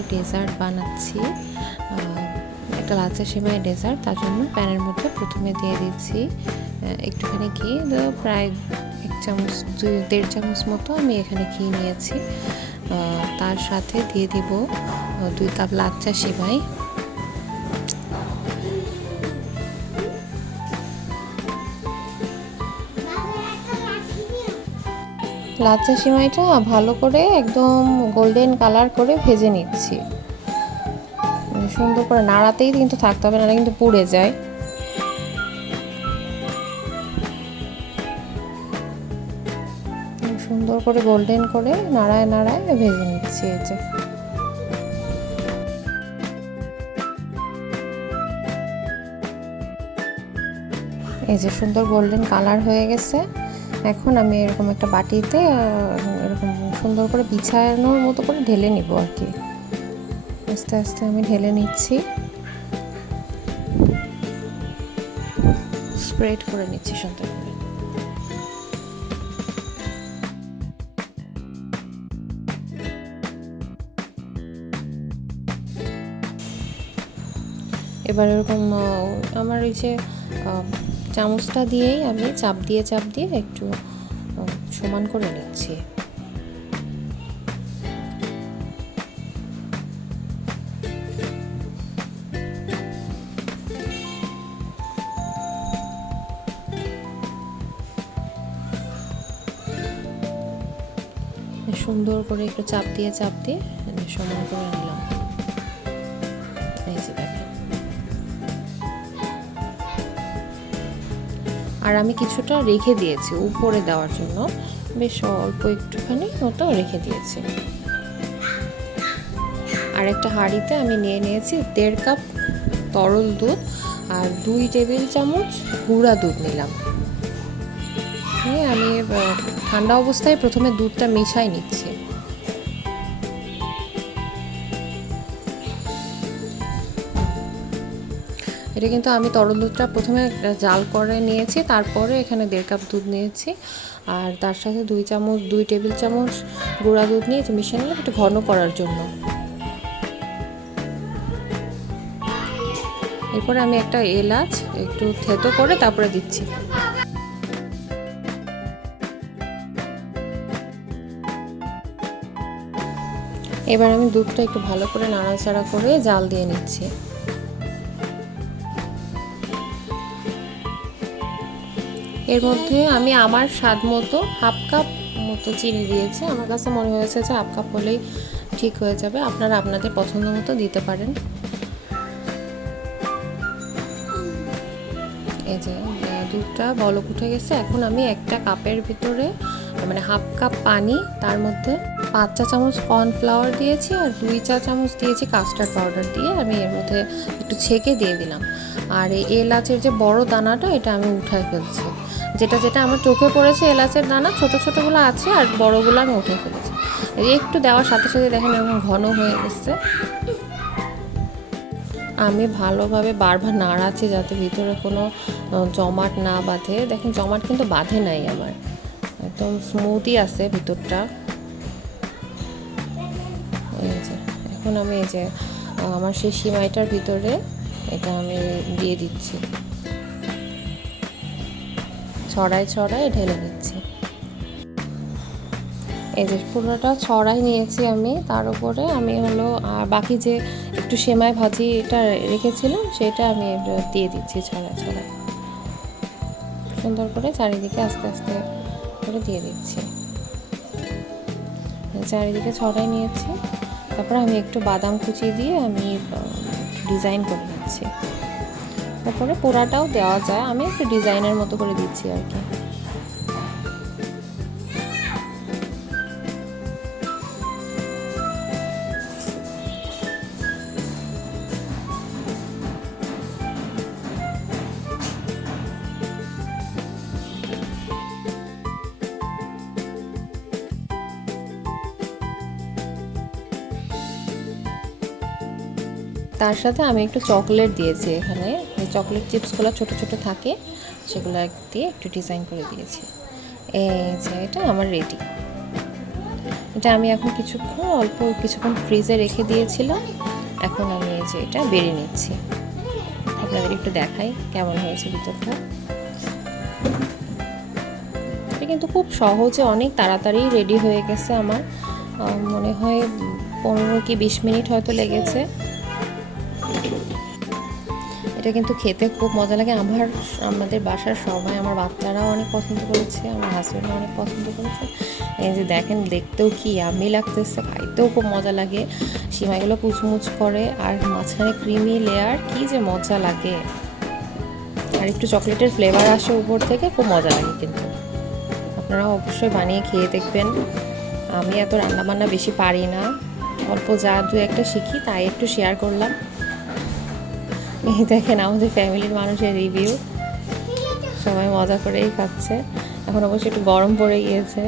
একটা ডেজার্ট বানাচ্ছি। একটা লাচা সেমাই ডেজার্ট, তার জন্য প্যানের মধ্যে প্রথমে দিয়ে দিচ্ছি। একটুখানি ঘি প্রায় এক চামচ, দুই, দেড় চামচ মতো আমি এখানে ঘি নিয়েছি। তার সাথে দিয়ে দিব দুই কাপ লাচ্চা সেমাই। লাচ্চা সিমাইটা ভালো করে একদম গোল্ডেন কালার করে ভেজে নিচ্ছি। সুন্দর করে নাড়াতেই কিন্তু থাকতে হবে, নাহলে কিন্তু পুড়ে যায়। সুন্দর করে গোল্ডেন করে নাড়ায় নাড়ায় ভেজে নিচ্ছি এই যে। এই যে সুন্দর গোল্ডেন কালার হয়ে গেছে। এখন আমি এরকম একটা বাটিতে এরকম সুন্দর করে বিছানোর মতো করে ঢেলে নিব আর কি। আস্তে আস্তে আমি ঢেলে নিচ্ছি। স্প্রেড করে নিচ্ছি সুন্দর করে এবার এরকম আমার এই যে চামচটা দিয়েই আমি চাপ দিয়ে চাপ দিয়ে একটু সমান করে নিচ্ছি। সুন্দর করে একটু চাপ দিয়ে চাপ দিয়ে সমান করে নিলাম। এই যে দেখেন। আর আমি কিছুটা রেখে দিয়েছি উপরে দেওয়ার জন্য। বেশ অল্প একটুখানি মতো রেখে দিয়েছি। আর একটা হাঁড়িতে আমি নিয়ে নিয়েছি দেড় কাপ তরল দুধ আর দুই টেবিল চামচ গুঁড়া দুধ নিলাম। নিয়ে আমি ঠান্ডা অবস্থায় প্রথমে দুধটা মিশাই নিচ্ছি। এটা কিন্তু আমি তরল দুধটা প্রথমে জাল করে নিয়েছি, তারপরে এখানে দেড় কাপ দুধ নিয়েছি। আর তার সাথে দুই চামচ, দুই টেবিল চামচ গুঁড়া দুধ নিয়ে মিশিয়ে নিলাম একটু ঘন করার জন্য। এরপরে আমি একটা এলাচ একটু থেতো করে তারপরে দিচ্ছি। এবার আমি দুধটা একটু ভালো করে নাড়াচাড়া করে জাল দিয়ে নিচ্ছি। এর মধ্যে আমি আমার স্বাদ মতো হাফ কাপ মতো চিনি দিয়েছি। আমার কাছে মনে হয়েছে যে হাফ কাপ হলেই ঠিক হয়ে যাবে। আপনারা আপনাদের পছন্দ মতো দিতে পারেন। এই যে দুধটা বলক উঠে গেছে। এখন আমি একটা কাপের ভিতরে মানে হাফ কাপ পানি, তার মধ্যে পাঁচ চা চামচ কর্নফ্লাওয়ার দিয়েছি আর দুই চা চামচ দিয়েছি কাস্টার্ড পাউডার দিয়ে। আমি এর মধ্যে একটু ছেঁকে দিয়ে দিলাম। আর এই এলাচের যে বড় দানাটা, এটা আমি উঠাই ফেলছি। যেটা যেটা আমার চোখে পড়েছে, এলাচের দানা ছোট ছোটোগুলো আছে আর বড়গুলো আমি উঠে ফেলেছি। একটু দেওয়ার সাথে সাথে দেখেন এরকম ঘন হয়ে গেছে। আমি ভালোভাবে বারবার নাড়াচ্ছি যাতে ভিতরে কোনো জমাট না বাঁধে। দেখেন জমাট কিন্তু বাঁধে নাই আমার। একদম স্মুথই আছে ভিতরটা। এখন আমি এই যে আমার সেই সিমাইটার ভিতরে এটা আমি দিয়ে দিচ্ছি। ছড়াই ছড়াই ঢেলে দিচ্ছি এই যে পুরোটা ছড়াই নিয়েছি আমি, তার উপরে আমি হলো, আর বাকি যে একটু সেমাই ভাজি এটা রেখেছিলাম, সেটা আমি দিয়ে দিচ্ছি ছড়া ছড়ায় সুন্দর করে চারিদিকে আস্তে আস্তে করে দিয়ে দিচ্ছি। চারিদিকে ছড়াই নিয়েছি, তারপরে আমি একটু বাদাম কুচি দিয়ে আমি ডিজাইন করে নিচ্ছি। তারপরে পোড়াটাও দেওয়া যায়। আমি একটু ডিজাইনের মতো করে দিচ্ছি আর কি। তার সাথে আমি একটু চকলেট দিয়েছি এখানে। চকলেট চিপসগুলো ছোট ছোট থাকে, সেগুলো দিয়ে একটু ডিজাইন করে দিয়েছি। এই যে, এটা আমার রেডি। এটা আমি এখন কিছুক্ষণ, অল্প কিছুক্ষণ ফ্রিজে রেখে দিয়েছিলাম। এখন আমি এই যে, এটা বেরিয়ে নিচ্ছি। আপনাদের একটু দেখাই কেমন হয়েছে ভিতরটা। এটা কিন্তু খুব সহজে অনেক তাড়াতাড়ি রেডি হয়ে গেছে আমার। মনে হয় পনেরো কি বিশ মিনিট হয়তো লেগেছে। এটা কিন্তু খেতে খুব মজা লাগে। আমার, আমাদের বাসার সবাই, আমার বাচ্চারাও অনেক পছন্দ করেছে, আমার হাজব্যান্ডও অনেক পছন্দ করেছে। এই যে দেখেন, দেখতেও কি আমি লাগতেছে, খাইতেও খুব মজা লাগে। সিমাইগুলো কুচমুচ করে, আর মাঝখানে ক্রিমি লেয়ার কি যে মজা লাগে। আর একটু চকলেটের ফ্লেভার আসে উপর থেকে, খুব মজা লাগে কিন্তু। আপনারা অবশ্যই বানিয়ে খেয়ে দেখবেন। আমি এত রান্নাবান্না বেশি পারি না। অল্প যা দু একটা শিখি, তাই একটু শেয়ার করলাম। এই দেখেন আমাদের ফ্যামিলির মানুষের রিভিউ। সবাই মজা করেই খাচ্ছে। এখন অবশ্যই একটু গরম পড়ে গিয়েছে।